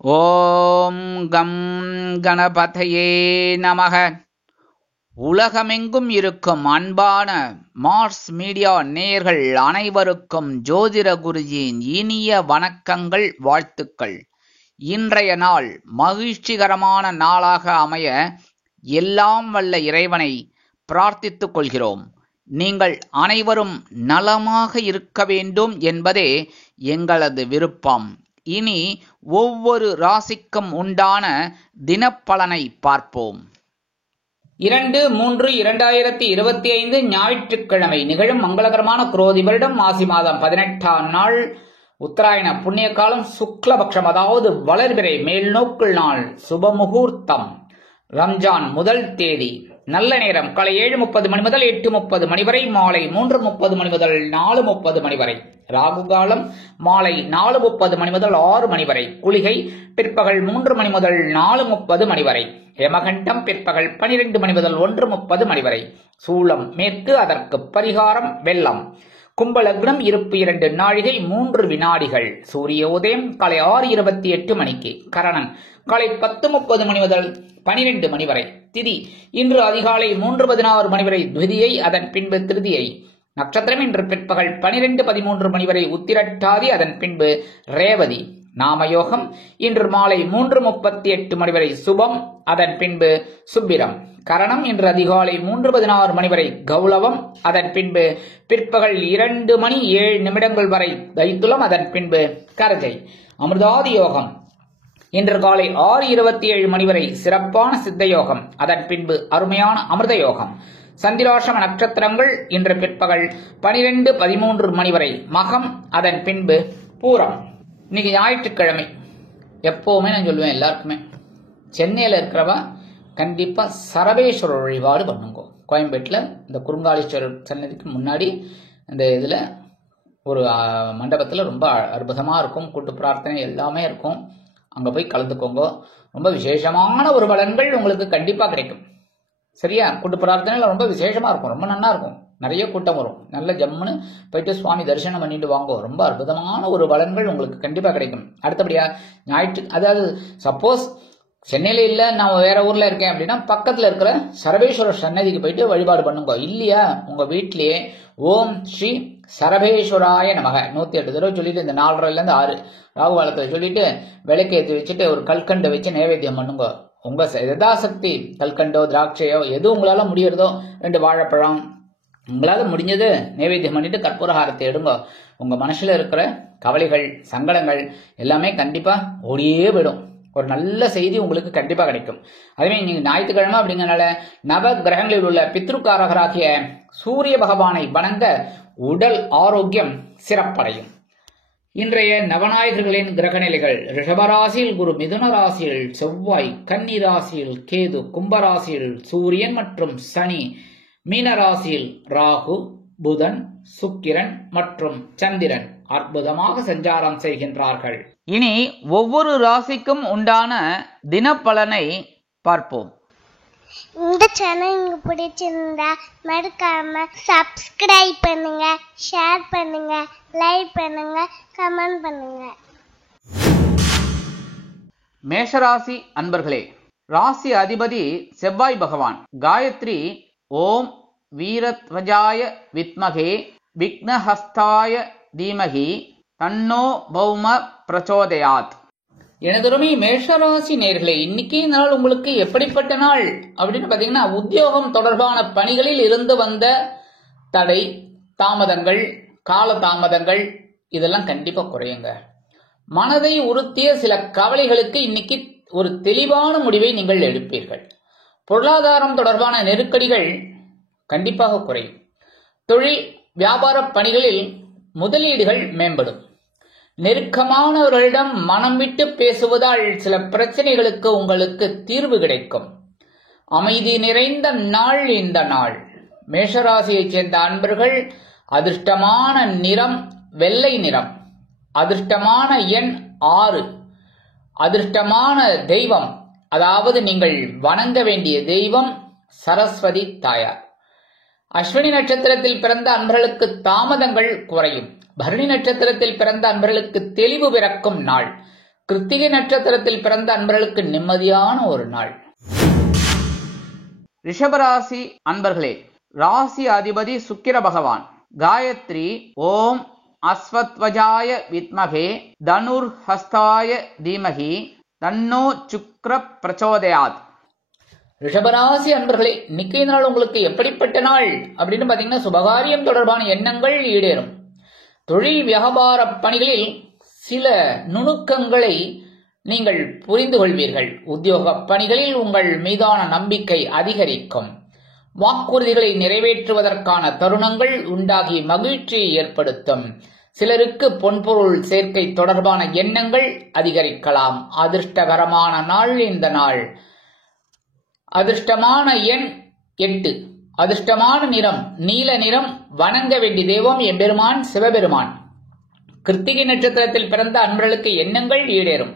ஓம் come கணபதையே நமக. உலகமெங்கும் இருக்கும் அன்பான மார்ஸ் மீடியா நேயர்கள் அனைவருக்கும் ஜோதிட குருஜியின் இனிய வணக்கங்கள், வாழ்த்துக்கள். இன்றைய நாள் மகிழ்ச்சிகரமான நாளாக அமைய எல்லாம் வல்ல இறைவனை பிரார்த்தித்துக் கொள்கிறோம். நீங்கள் அனைவரும் நலமாக இருக்க வேண்டும் என்பதே எங்களது விருப்பம். இனி ஒவ்வொரு ராசிக்கும் உண்டான தினப்பலனை பார்ப்போம். 2/3/2025 ஞாயிற்றுக்கிழமை நிகழும் மங்களகரமான குரோதி வருடம் மாசி மாதம் 18ஆம் நாள் உத்தராயண புண்ணிய காலம் சுக்லபக்ஷம், அதாவது வளர்பிறை மேல்நோக்கு நாள், சுபமுகூர்த்தம் ரம்ஜான் முதல் தேதி. நல்ல நேரம் காலை 7:30 மணி முதல் 8:30 மணி வரை, மாலை 3:30 மணி முதல் 4:30 மணி வரை. ராகு காலம் மாலை 4:30 மணி முதல் 6 மணி வரை. குளிகை பிற்பகல் 3 மணி முதல் 4:30 மணி வரை. யமகண்டம் பிற்பகல் 12 மணி முதல் 1:30 மணி வரை. சூலம் மேற்கு, அதற்கு பரிகாரம் வெள்ளம். கும்பலக்னம் இருப்பு 2 நாழிகை 3 வினாடிகள். சூரிய உதயம் காலை 6:28 மணிக்கு. கரணன் காலை 10:30 மணி முதல் 12 மணி வரை. திதி இன்று அதிகாலை 3:16 மணி வரை துவிதியை, அதன் பின்பு திருதியை. நட்சத்திரம் இன்று பிற்பகல் 12:13 மணி வரை உத்திரட்டாதி, அதன் பின்பு ரேவதி. நாமயோகம் இன்று மாலை 3:38 மணி வரை சுபம், அதன் பின்பு சுப்பிரம். கரணம் இன்று அதிகாலை 3:16 மணி வரை கௌளவம், அதன் பின்பு பிற்பகல் 2 மணி 7 நிமிடங்கள் வரை தைத்துளம், அதன் பின்பு கரஜை. அமிர்தாதி யோகம் இன்று காலை 6:27 மணி வரை சிறப்பான சித்த யோகம், அதன் பின்பு அருமையான அமிர்த யோகம். சந்திராசிரம நட்சத்திரங்கள் இன்று பிற்பகல் 12:13 மணி வரை மகம், அதன் பின்பு பூரம். இன்னைக்கு ஞாயிற்றுக்கிழமை. எப்பவுமே நான் சொல்லுவேன் எல்லாருக்குமே, சென்னையில் இருக்கிறவா கண்டிப்பா சரபேஸ்வரர் வழிபாடு பண்ணுங்க. கோயம்பேட்டில் இந்த குறுங்காலீஸ்வரர் சன்னதிக்கு முன்னாடி இந்த இதுல ஒரு மண்டபத்தில் ரொம்ப அற்புதமா இருக்கும். கூட்டு பிரார்த்தனை எல்லாமே இருக்கும். அங்க போய் கலந்துக்கோங்க. ரொம்ப விசேஷமான ஒரு பலன்கள் உங்களுக்கு கண்டிப்பா கிடைக்கும். சரியா? கூட்டு பிரார்த்தனையில ரொம்ப விசேஷமா இருக்கும், ரொம்ப நல்லா இருக்கும். நிறைய கூட்டம் வரும். நல்ல ஜம்முன்னு போயிட்டு சுவாமி தரிசனம் பண்ணிட்டு வாங்க. ரொம்ப அற்புதமான ஒரு பலன்கள் உங்களுக்கு கண்டிப்பா கிடைக்கும். அடுத்தபடியா அதாவது சப்போஸ் சென்னையில இல்ல, நான் வேற ஊர்ல இருக்கேன் அப்படின்னா பக்கத்துல இருக்கிற சரபேஸ்வரர் சன்னதிக்கு போயிட்டு வழிபாடு பண்ணுங்க. இல்லையா உங்க வீட்லயே ஓம் ஸ்ரீ சரபேஸ்வராய நமக 108 தடவை சொல்லிட்டு இந்த 4:30 6 ராகு காலத்தை சொல்லிட்டு விளக்கேற்றி வச்சுட்டு ஒரு கல்கண்டை வச்சு நைவேத்தியம் பண்ணுங்க. உங்க யதாசக்தி கல்கண்டோ திராட்சையோ எது உங்களால முடியறதோ, 2 வாழைப்பழம் உங்களால முடிஞ்சது நைவேத்தியம் பண்ணிட்டு கற்பூரஹாரத்தை எடுங்க. உங்க மனசுல இருக்கிற கவலைகள் சங்கடங்கள் எல்லாமே கண்டிப்பா ஓடியே விடும். ஒரு நல்ல செய்தி உங்களுக்கு கண்டிப்பா கிடைக்கும். அதுவே நீங்க ஞாயிற்றுக்கிழமை அப்படிங்கறனால நவ கிரகங்களில் உள்ள பித்ருக்காரகராகிய சூரிய பகவானை வணங்க உடல் ஆரோக்கியம் சிறப்படையும். இன்றைய நவநாயகர்களின் கிரகநிலைகள்: ரிஷபராசியில் குரு, மிதுன ராசியில் செவ்வாய், கன்னி ராசியில் கேது, கும்பராசியில் சூரியன் மற்றும் சனி, மீனராசியில் ராகு, புதன், சுக்கிரன் மற்றும் சந்திரன் அற்புதமாக சஞ்சாரம் செய்கின்றார்கள். இனி ஒவ்வொரு ராசிக்கும் உண்டான தினப்பலனை பார்ப்போம். இந்த சேனல் உங்களுக்கு பிடிச்சிருந்தா மறக்காம சப்ஸ்கிரைப் பண்ணுங்க, ஷேர் பண்ணுங்க, லைக் பண்ணுங்க, கமெண்ட் பண்ணுங்க. மேஷராசி அன்பர்களே, ராசி அதிபதி செவ்வாய் பகவான். காயத்ரி ஓம் வீரத்வஜாய வித்மகே விக்னஹஸ்தாய தீமகி தன்னோ பௌம பிரச்சோதயாத். எனதுமே மேஷராசி நேயர்களே, இன்னைக்கு நாள் உங்களுக்கு எப்படிப்பட்ட நாள் அப்படின்னு பாத்தீங்கன்னா, உத்தியோகம் தொடர்பான பணிகளில் இருந்து வந்த தடை தாமதங்கள், கால தாமதங்கள் இதெல்லாம் கண்டிப்பா குறையுங்க. மனதை உறுத்திய சில கவலைகளுக்கு இன்னைக்கு ஒரு தெளிவான முடிவை நீங்கள் எடுப்பீர்கள். பொருளாதாரம் தொடர்பான நெருக்கடிகள் கண்டிப்பாக குறையும். தொழில் வியாபார பணிகளில் முதலீடுகள் மேம்படும். நெருக்கமானவர்களிடம் மனம் விட்டு பேசுவதால் சில பிரச்சனைகளுக்கு உங்களுக்கு தீர்வு கிடைக்கும். அமைதி நிறைந்த நாள் இந்த நாள். மேஷராசியைச் சேர்ந்த அன்பர்கள் அதிர்ஷ்டமான நிறம் வெள்ளை நிறம், அதிர்ஷ்டமான எண் 6, அதிர்ஷ்டமான தெய்வம், அதாவது நீங்கள் வணங்க வேண்டிய தெய்வம் சரஸ்வதி தாயார். அஸ்வினி நட்சத்திரத்தில் பிறந்த அன்பர்களுக்கு தாமதங்கள் குறையும். பரணி நட்சத்திரத்தில் பிறந்த அன்பர்களுக்கு தெளிவு பிறக்கும் நாள். கிருத்திகை நட்சத்திரத்தில் பிறந்த அன்பர்களுக்கு நிம்மதியான ஒரு நாள். ரிஷபராசி அன்பர்களே, ராசி அதிபதி சுக்கிர பகவான். காயத்ரி ஓம் அஸ்வத்வஜாய வித்மகே தனுர்ஹஸ்தாய தீமகி தன்னோ சுக்ர பிரச்சோதயாத். ரிஷபராசி அன்பர்களே, இன்னைக்கு நாள் உங்களுக்கு எப்படிப்பட்ட நாள் அப்படின்னு பாத்தீங்கன்னா, சுபகாரியம் தொடர்பான எண்ணங்கள் ஈடேறும். தொழில் வியாபார பணிகளில் சில நுணுக்கங்களை நீங்கள் புரிந்து கொள்வீர்கள். உத்தியோக பணிகளில் உங்கள் மீதான நம்பிக்கை அதிகரிக்கும். வாக்குறுதிகளை நிறைவேற்றுவதற்கான தருணங்கள் உண்டாகி மகிழ்ச்சியை ஏற்படுத்தும். சிலருக்கு பொன்பொருள் சேர்க்கை தொடர்பான எண்ணங்கள் அதிகரிக்கலாம். அதிர்ஷ்டகரமான நாள் இந்த நாள். அதிர்ஷ்டமான எண் 8. அதிர்ஷ்டமான நிறம் நீல நிறம். வணங்க வேண்டிய தெய்வம் எம்பெருமான் சிவபெருமான். கிருத்திகை நட்சத்திரத்தில் பிறந்த அன்பர்களுக்கு எண்ணங்கள் ஈடேறும்.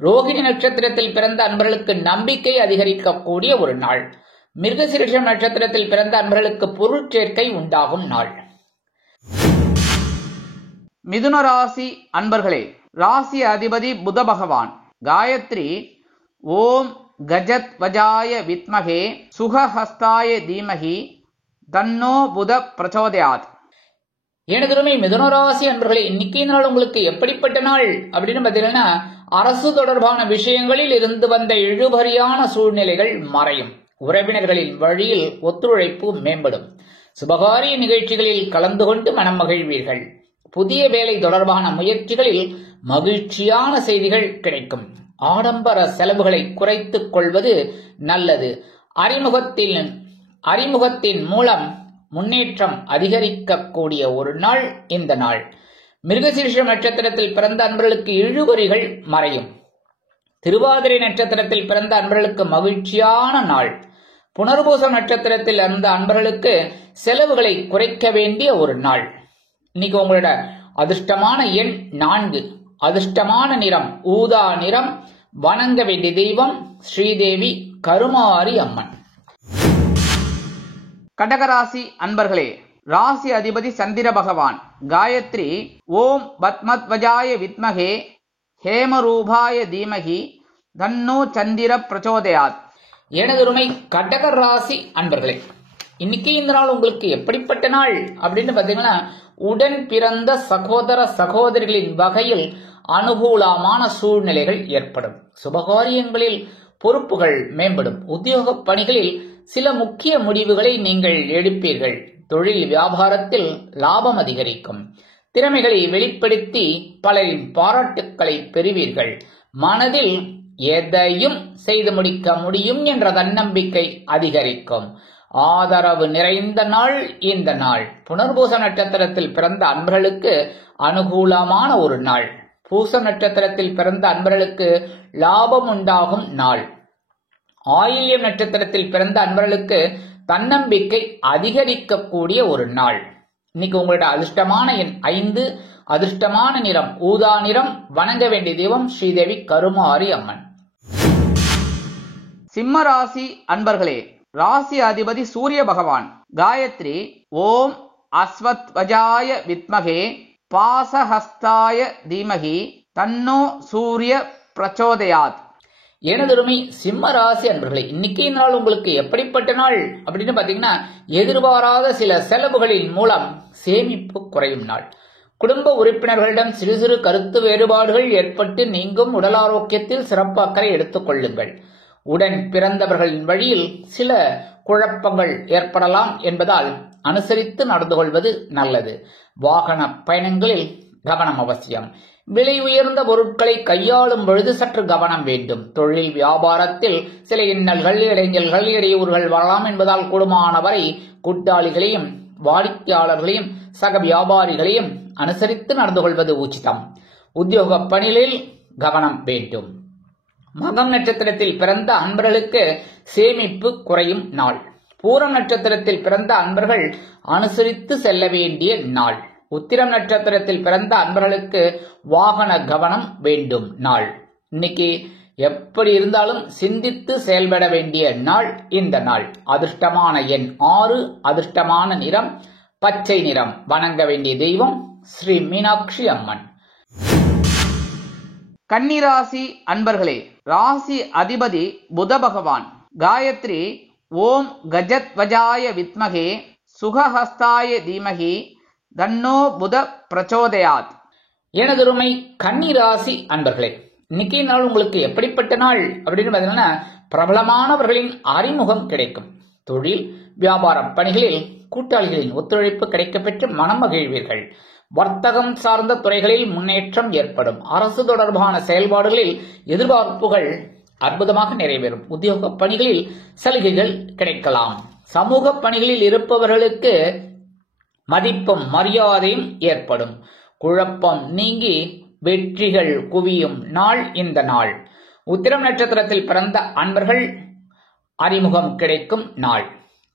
ரோகிணி நட்சத்திரத்தில் பிறந்த அன்பர்களுக்கு நம்பிக்கை அதிகரிக்கக்கூடிய ஒரு நாள். மிருகசீரிஷம் நட்சத்திரத்தில் பிறந்த அன்பர்களுக்கு பொருள் சேர்க்கை உண்டாகும் நாள். மிதுன ராசி அன்பர்களே, ராசி அதிபதி புத பகவான். காயத்ரி ஓம் கஜத்வஜாய வித்மகே சுகஹஸ்தாய தீமகி தன்னோ புத பிரச்சோதயாத். எனதுமே மிதுனராசி அன்பர்களே, இன்னைக்கு நாள் உங்களுக்கு எப்படிப்பட்ட நாள் அப்படின்னு பார்த்தீங்கன்னா, அரசு தொடர்பான விஷயங்களில் இருந்து வந்த இழுபறியான சூழ்நிலைகள் மறையும். உறவினர்களின் வழியில் ஒத்துழைப்பு மேம்படும். சுபகாரிய நிகழ்ச்சிகளில் கலந்து கொண்டு மனம் மகிழ்வீர்கள். புதிய வேலை தொடர்பான முயற்சிகளில் மகிழ்ச்சியான செய்திகள் கிடைக்கும். ஆடம்பர செலவுகளை குறைத்துக் கொள்வது நல்லது. அறிமுகத்தின் மூலம் முன்னேற்றம் அதிகரிக்கக்கூடிய ஒரு நாள் இந்த நாள். மிருகசீரிஷம் நட்சத்திரத்தில் பிறந்த அன்பர்களுக்கு இழுபறிகள் மறையும். திருவாதிரை நட்சத்திரத்தில் பிறந்த அன்பர்களுக்கு மகிழ்ச்சியான நாள். புனர்பூசம் நட்சத்திரத்தில் இருந்த அன்பர்களுக்கு செலவுகளை குறைக்க வேண்டிய ஒரு நாள். இன்னைக்கு உங்களோட அதிர்ஷ்டமான எண் 4. அதிர்ஷ்டமான நிறம் ஊதா நிறம். வணங்க வேண்டிய தெய்வம் ஸ்ரீதேவி கருமாரி அம்மன். கடகராசி அன்பர்களே, ராசி அதிபதி சந்திர பகவான். காயத்ரி ஓம் பத்மத்வஜாய வித்மகே ஹேமரூபாய தீமகி தன்னோ சந்திர பிரச்சோதயாத். எனதுருமை கடக ராசி அன்பர்களே, இன்னைக்கு இந்த நாள் உங்களுக்கு எப்படிப்பட்ட நாள் அப்படின்னு பாத்தீங்கன்னா, உடன் பிறந்த சகோதர சகோதரிகளின் வகையில் அனுகூலமான சூழ்நிலைகள் ஏற்படும். சுபகாரியங்களில் பொறுப்புகள் மேம்படும். உத்தியோக பணிகளில் சில முக்கிய முடிவுகளை நீங்கள் எடுப்பீர்கள். தொழில் வியாபாரத்தில் லாபம் அதிகரிக்கும். திறமைகளை வெளிப்படுத்தி பலரின் பாராட்டுக்களை பெறுவீர்கள். மனதில் எதையும் செய்து முடிக்க முடியும் என்ற தன்னம்பிக்கை அதிகரிக்கும். ஆதரவு நிறைந்த நாள் இந்த நாள். புனர்பூச நட்சத்திரத்தில் பிறந்த அன்பர்களுக்கு அனுகூலமான ஒரு நாள். பூச நட்சத்திரத்தில் பிறந்த அன்பர்களுக்கு லாபம் உண்டாகும் நாள். ஆயில்யம் நட்சத்திரத்தில் பிறந்த அன்பர்களுக்கு தன்னம்பிக்கை அதிகரிக்கக்கூடிய ஒரு நாள். இன்னைக்கு உங்களோட அதிர்ஷ்டமான எண் 5. அதிர்ஷ்டமான நிறம் ஊதா நிறம். வணங்க வேண்டிய தெய்வம் ஸ்ரீதேவி கருமாரி அம்மன். சிம்ம ராசி அன்பர்களே, ராசி அதிபதி சூரிய பகவான். காயத்ரி ஓம் அஸ்வத்வஜாய வித்மகே பாசஹஸ்தாய தீமகி தன்னோ சூரிய பிரச்சோதயாத். எனதுருமை சிம்ம ராசி அன்பர்களே, இன்னைக்கு நாள் உங்களுக்கு எப்படிப்பட்ட நாள் அப்படின்னு பாத்தீங்கன்னா, எதிர்பாராத சில செலவுகளின் மூலம் சேமிப்பு குறையும் நாள். குடும்ப உறுப்பினர்களிடம் சிறு சிறு கருத்து வேறுபாடுகள் ஏற்பட்டு நீங்கும். உடல் ஆரோக்கியத்தில் சிறப்பு அக்கறை எடுத்துக் கொள்ளுங்கள். உடன் பிறந்தவர்களின் வழியில் சில குழப்பங்கள் ஏற்படலாம் என்பதால் அனுசரித்து நடந்து கொள்வது நல்லது. வாகன பயணங்களில் கவனம் அவசியம். விலை உயர்ந்த பொருட்களை கையாளும் பொழுது சற்று கவனம் வேண்டும். தொழில் வியாபாரத்தில் சில இன்னல்கள் இடைஞ்சல்கள் இடையூறுகள் வரலாம் என்பதால் கூடுமானவரை கூட்டாளிகளையும் வாடிக்கையாளர்களையும் சக வியாபாரிகளையும் அனுசரித்து நடந்து கொள்வது உச்சிதம். உத்தியோக பணிகளில் கவனம் வேண்டும். மகம் நட்சத்திரத்தில் பிறந்த அன்பர்களுக்கு சேமிப்பு குறையும் நாள். பூரம் நட்சத்திரத்தில் பிறந்த அன்பர்கள் அனுசரித்து செல்ல வேண்டிய நாள். உத்திரம் நட்சத்திரத்தில் பிறந்த அன்பர்களுக்கு வாகன கவனம் வேண்டும் நாள். இன்னைக்கு எப்படி இருந்தாலும் சிந்தித்து செயல்பட வேண்டிய நாள் இந்த நாள். அதிர்ஷ்டமான எண் 6. அதிர்ஷ்டமான நிறம் பச்சை நிறம். வணங்க வேண்டிய தெய்வம் ஸ்ரீ மீனாட்சி அம்மன். கன்னிராசி அன்பர்களே, ராசி அதிபதி புத பகவான். காயத்ரி ஓம் கஜத்வஜாய வித்மகே சுகஹஸ்தாய தீமகி தன்னோ புத பிரச்சோதயாத். எனதொருமை கன்னிராசி அன்பர்களே, இன்னைக்கு நாள் உங்களுக்கு எப்படிப்பட்ட நாள் அப்படின்னு பார்த்தீங்கன்னா, பிரபலமானவர்களின் அறிமுகம் கிடைக்கும். தொழில் வியாபார பணிகளில் கூட்டாளிகளின் ஒத்துழைப்பு கிடைக்கப்பெற்று மனம் மகிழ்வீர்கள். வர்த்தகம் சார்ந்த துறைகளில் முன்னேற்றம் ஏற்படும். அரசு தொடர்பான செயல்பாடுகளில் எதிர்பார்ப்புகள் அற்புதமாக நிறைவேறும். உத்தியோக பணிகளில் சலுகைகள் கிடைக்கலாம். சமூக பணிகளில் இருப்பவர்களுக்கு மதிப்பும் மரியாதையும் ஏற்படும். குழப்பம் நீங்கி வெற்றிகள் குவியும் நாள் இந்த நாள். உத்திரம் நட்சத்திரத்தில் பிறந்த அன்பர்கள் அறிமுகம் கிடைக்கும் நாள்.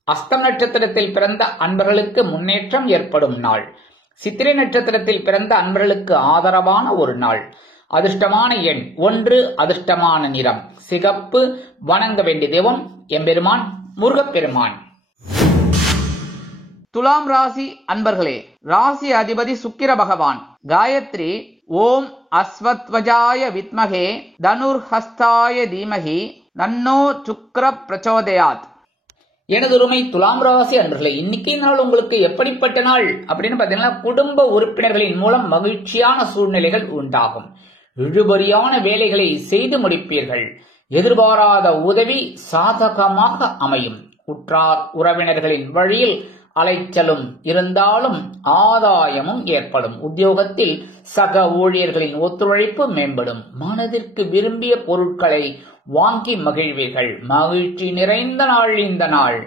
அஸ்தம் நட்சத்திரத்தில் பிறந்த அன்பர்களுக்கு முன்னேற்றம் ஏற்படும் நாள். சித்திரை நட்சத்திரத்தில் பிறந்த அன்பர்களுக்கு ஆதரவான ஒரு நாள். அதிர்ஷ்டமான எண் 1, அதிர்ஷ்டமான நிறம் சிகப்பு. வணங்க வேண்டிய தெய்வம் எம்பெருமான் முருகப்பெருமான். துலாம் ராசி அன்பர்களே, ராசி அதிபதி சுக்கிர பகவான். காயத்ரி ஓம் அஸ்வத்வஜாய வித்மகே தனுர்ஹஸ்தாய தீமகி தன்னோ சுக்ர பிரச்சோதயாத். எனதுரிமை துலாம் ராசி அன்பர்களே, இன்னைக்கு நாள் உங்களுக்கு எப்படிப்பட்ட நாள் அப்படின்னு பாத்தீங்கன்னா, குடும்ப உறுப்பினர்களின் மூலம் மகிழ்ச்சியான சூழ்நிலைகள் உண்டாகும். இழுபறியான வேலைகளை செய்து முடிப்பீர்கள். எதிர்பாராத உதவி சாதகமாக அமையும். உற்றார் உறவினர்களின் வழியில் அலைச்சலும் இருந்தாலும் ஆதாயமும் ஏற்படும். உத்தியோகத்தில் சக ஊழியர்களின் ஒத்துழைப்பு மேம்படும். மனதிற்கு விரும்பிய பொருட்களை வாங்கி மகிழ்வீர்கள். மகிழ்ச்சி நிறைந்த நாள் இந்த நாள்.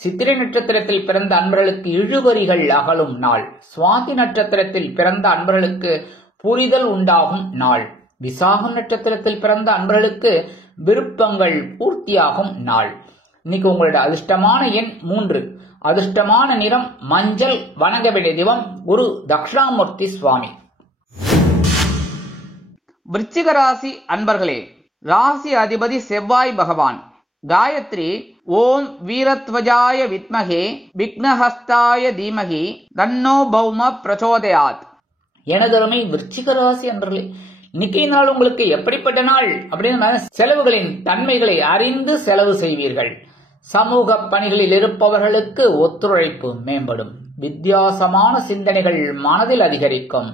சித்திரை நட்சத்திரத்தில் பிறந்த அன்பர்களுக்கு இழுபறிகள் அகலும் நாள். சுவாதி நட்சத்திரத்தில் பிறந்த அன்பர்களுக்கு புரிதல் உண்டாகும் நாள். விசாகம் நட்சத்திரத்தில் பிறந்த அன்பர்களுக்கு விருப்பங்கள் பூர்த்தியாகும் நாள். இன்னைக்கு உங்களோட அதிர்ஷ்டமான எண் 3, அதிர்ஷ்டமான நிறம் மஞ்சள். வணங்க வேண்டிய தெய்வம் குரு தட்சிணாமூர்த்தி சுவாமி. விருச்சிக ராசி அன்பர்களே, ராசி அதிபதி செவ்வாய் பகவான். காயத்ரி ஓம் வீரத்வஜாய வித்மகே விக்னஹஸ்தாய தீமகி தன்னோ பௌம பிரச்சோதயாத். எனதருமை விருச்சிக ராசி அன்பர்களே, இன்னைக்கு நாள் உங்களுக்கு எப்படிப்பட்ட நாள் அப்படின்னு செலவுகளின் தன்மைகளை அறிந்து செலவு செய்வீர்கள். சமூக பணிகளில் இருப்பவர்களுக்கு ஒத்துழைப்பு மேம்படும். வித்தியாசமான சிந்தனைகள் மனதில் அதிகரிக்கும்.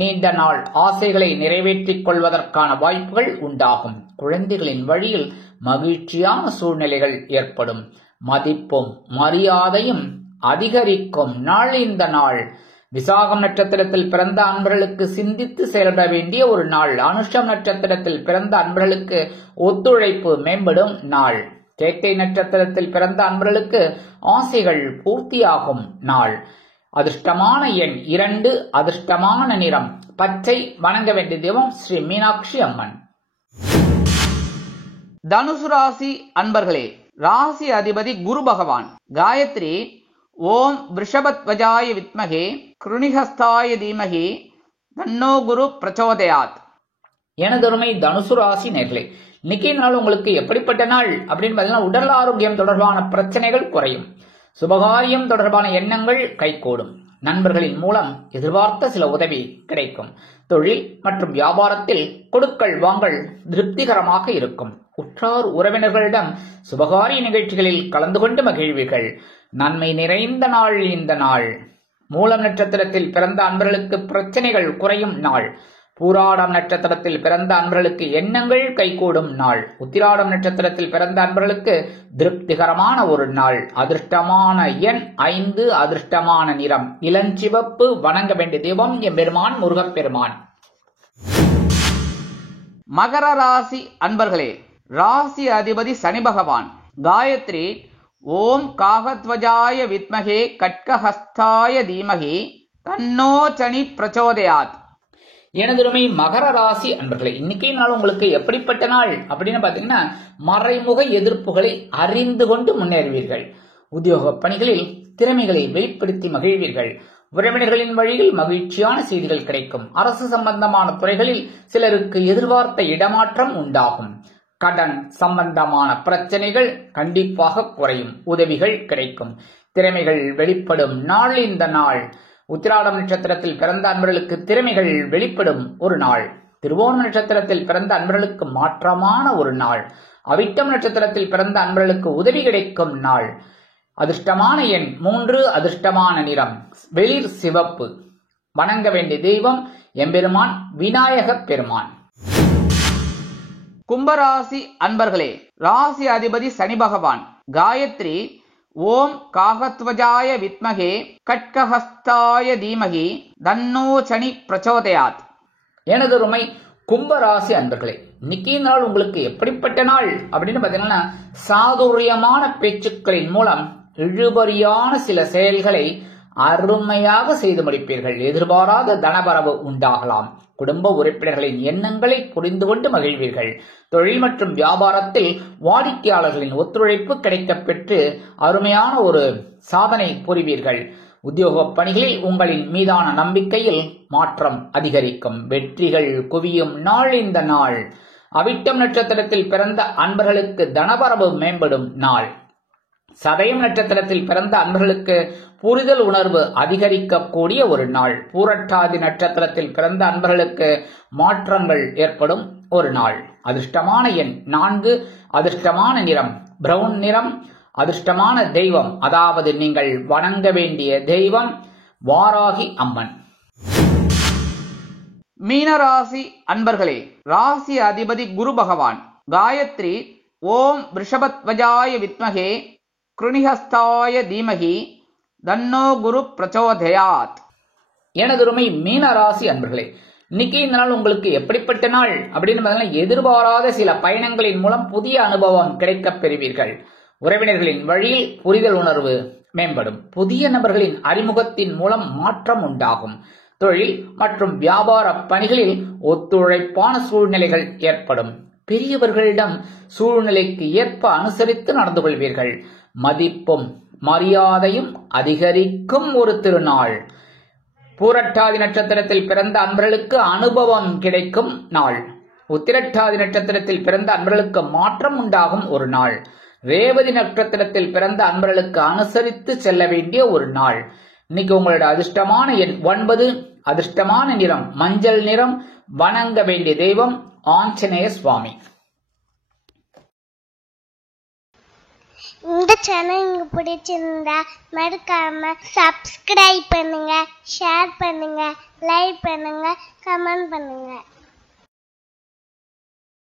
நீண்ட நாள் ஆசைகளை நிறைவேற்றிக் கொள்வதற்கான வாய்ப்புகள் உண்டாகும். குழந்தைகளின் வழியில் மகிழ்ச்சியான சூழ்நிலைகள் ஏற்படும். மதிப்பும் மரியாதையும் அதிகரிக்கும் நாள் இந்த நாள். விசாகம் நட்சத்திரத்தில் பிறந்த அன்பர்களுக்கு சிந்தித்து செயல்பட வேண்டிய ஒரு நாள். அனுஷம் நட்சத்திரத்தில் பிறந்த அன்பர்களுக்கு ஒத்துழைப்பு மேம்படும் நாள். கேட்டை நட்சத்திரத்தில் பிறந்த அன்பர்களுக்கு ஆசைகள் பூர்த்தியாகும் நாள். அதிர்ஷ்டமான எண் 2, அதிர்ஷ்டமான நிறம் பச்சை. வணங்க வேண்டிய தெய்வம் ஸ்ரீ மீனாட்சி அம்மன். தனுசு ராசி அன்பர்களே, ராசி அதிபதி குரு பகவான். காயத்ரி ஓம் விருஷபத்வஜாய வித்மகே கிருணிஹஸ்தாய தீமகி தன்னோ குரு பிரச்சோதயாத். எனதொருமை தனுசு ராசி நேர்களே, இன்னைக்கு நாள் உங்களுக்கு எப்படிப்பட்ட நாள் அப்படின்னு பார்த்தீங்கன்னா, உடல் ஆரோக்கியம் தொடர்பான பிரச்சனைகள் குறையும். சுபகாரியம் தொடர்பான எண்ணங்கள் கைகூடும். நண்பர்களின் மூலம் எதிர்பார்த்த சில உதவி கிடைக்கும். தொழில் மற்றும் வியாபாரத்தில் கொடுக்கல் வாங்கல் திருப்திகரமாக இருக்கும். உற்றார் உறவினர்களிடம் சுபகாரிய நிகழ்ச்சிகளில் கலந்து கொண்டு மகிழ்வீர்கள். நன்மை நிறைந்த நாள் இந்த நாள். மூலம் நட்சத்திரத்தில் பிறந்த அன்பர்களுக்கு பிரச்சனைகள் குறையும் நாள். பூராடம் நட்சத்திரத்தில் பிறந்த அன்பர்களுக்கு எண்ணங்கள் கைகூடும் நாள். உத்திராடம் நட்சத்திரத்தில் பிறந்த அன்பர்களுக்கு திருப்திகரமான ஒரு நாள். அதிர்ஷ்டமான எண் 5, அதிர்ஷ்டமான நிறம் இளஞ்சிவப்பு. வணங்க வேண்டிய தெய்வம் எம்பெருமான் முருகப்பெருமான். மகர ராசி அன்பர்களே, ராசி அதிபதி சனி பகவான். காயத்ரி ஓம் காகத்வஜாய வித்மகே கட்கஹஸ்தாய தீமகி தன்னோ சனி பிரச்சோதயாத். எனதுரிமை மகர ராசி அன்பர்களே, இன்னைக்கு நாள் உங்களுக்கு எப்படிப்பட்ட நாள் அப்படின்னு பாத்தீங்கன்னா, மறைமுக எதிர்ப்புகளை அறிந்து கொண்டு முன்னேறுவீர்கள். உத்தியோக பணிகளில் திறமைகளை வெளிப்படுத்தி மகிழ்வீர்கள். உறவினர்களின் வழியில் மகிழ்ச்சியான செய்திகள் கிடைக்கும். அரசு சம்பந்தமான துறைகளில் சிலருக்கு எதிர்பார்த்த இடமாற்றம் உண்டாகும். கடன் சம்பந்தமான பிரச்சனைகள் கண்டிப்பாக குறையும். உதவிகள் கிடைக்கும். திறமைகள் வெளிப்படும் நாள் இந்த நாள். உத்திராடம் நட்சத்திரத்தில் பிறந்த அன்பர்களுக்கு திறமைகள் வெளிப்படும் ஒரு நாள். திருவோண நட்சத்திரத்தில் பிறந்த அன்பர்களுக்கு மாற்றமான ஒரு நாள். அவிட்டம் நட்சத்திரத்தில் பிறந்த அன்பர்களுக்கு உதவி கிடைக்கும் நாள். அதிர்ஷ்டமான எண் 3, அதிர்ஷ்டமான நிறம் வெளிர் சிவப்பு. வணங்க வேண்டிய தெய்வம் எம்பெருமான் விநாயகப் பெருமான். கும்பராசி அன்பர்களே, ராசி அதிபதி சனி பகவான். காயத்ரி ஓம் காகத்வஜாய வித்மகே கட்கஹஸ்தாய தீமகி தன்னோ சனி பிரச்சோதயாத். எனது உரிமை கும்பராசி அன்பர்களே, இன்னைக்கு நாள் உங்களுக்கு எப்படிப்பட்ட நாள் அப்படின்னு பாத்தீங்கன்னா, சாதுரியமான பேச்சுக்களின் மூலம் இழுபறியான சில செயல்களை அருமையாக செய்து முடிப்பீர்கள். எதிர்பாராத தனவரவு உண்டாகலாம். குடும்ப உறுப்பினர்களின் எண்ணங்களை புரிந்து கொண்டு மகிழ்வீர்கள். தொழில் மற்றும் வியாபாரத்தில் வாடிக்கையாளர்களின் ஒத்துழைப்பு கிடைக்கப் பெற்று அருமையான ஒரு சாதனை புரிவீர்கள். உத்தியோக பணிகளில் உங்களின் மீதான நம்பிக்கையில் மாற்றம் அதிகரிக்கும். வெற்றிகள் குவியும் நாள் இந்த நாள். அவிட்டம் நட்சத்திரத்தில் பிறந்த அன்பர்களுக்கு தனவரவு மேம்படும் நாள். சதயம் நட்சத்திரத்தில் பிறந்த அன்பர்களுக்கு புரிதல் உணர்வு அதிகரிக்கக்கூடிய ஒரு நாள். பூரட்டாதி நட்சத்திரத்தில் பிறந்த அன்பர்களுக்கு மாற்றங்கள் ஏற்படும் ஒரு நாள். அதிர்ஷ்டமான எண் 4, அதிர்ஷ்டமான நிறம் பிரவுன் நிறம். அதிர்ஷ்டமான தெய்வம், அதாவது நீங்கள் வணங்க வேண்டிய தெய்வம் வாராகி அம்மன். மீனராசி அன்பர்களே, ராசி அதிபதி குரு பகவான். காயத்ரி ஓம் ரிஷபத்வஜாய வித்மகே கிருணிஹஸ்தாய தீமகி தன்னோ குரு பிரச்சோதயாத். எனதுரிமை மீனராசி அன்பர்களே, இன்னைக்கு இந்த நாள் உங்களுக்கு எப்படிப்பட்ட நாள் அப்படின்னு எதிர்பாராத சில பயணங்களின் மூலம் புதிய அனுபவம் கிடைக்கப் பெறுவீர்கள். உறவினர்களின் வழியில் புரிதல் உணர்வு மேம்படும். புதிய நபர்களின் அறிமுகத்தின் மூலம் மாற்றம் உண்டாகும். தொழில் மற்றும் வியாபார பணிகளில் ஒத்துழைப்பான சூழ்நிலைகள் ஏற்படும். பெரியவர்களிடம் சூழ்நிலைக்கு ஏற்ப அனுசரித்து நடந்து கொள்வீர்கள். மதிப்பும் மரியாதையும் அதிகரிக்கும் ஒரு திருநாள். பூரட்டாதி நட்சத்திரத்தில் பிறந்த அன்பர்களுக்கு அனுபவம் கிடைக்கும் நாள். உத்திரட்டாதி நட்சத்திரத்தில் பிறந்த அன்பர்களுக்கு மாற்றம் உண்டாகும் ஒரு நாள். ரேவதி நட்சத்திரத்தில் பிறந்த அன்பர்களுக்கு அனுசரித்து செல்ல வேண்டிய ஒரு நாள். இன்னைக்கு உங்களோட அதிர்ஷ்டமான எண் 9, அதிர்ஷ்டமான நிறம் மஞ்சள் நிறம். வணங்க வேண்டிய தெய்வம் ஆஞ்சநேய சுவாமி. இந்த சேனல் உங்களுக்கு பிடிச்சிருந்தா மறக்காம சப்ஸ்கிரைப் பண்ணுங்க, ஷேர் பண்ணுங்க, லைக் பண்ணுங்க, கமெண்ட் பண்ணுங்க.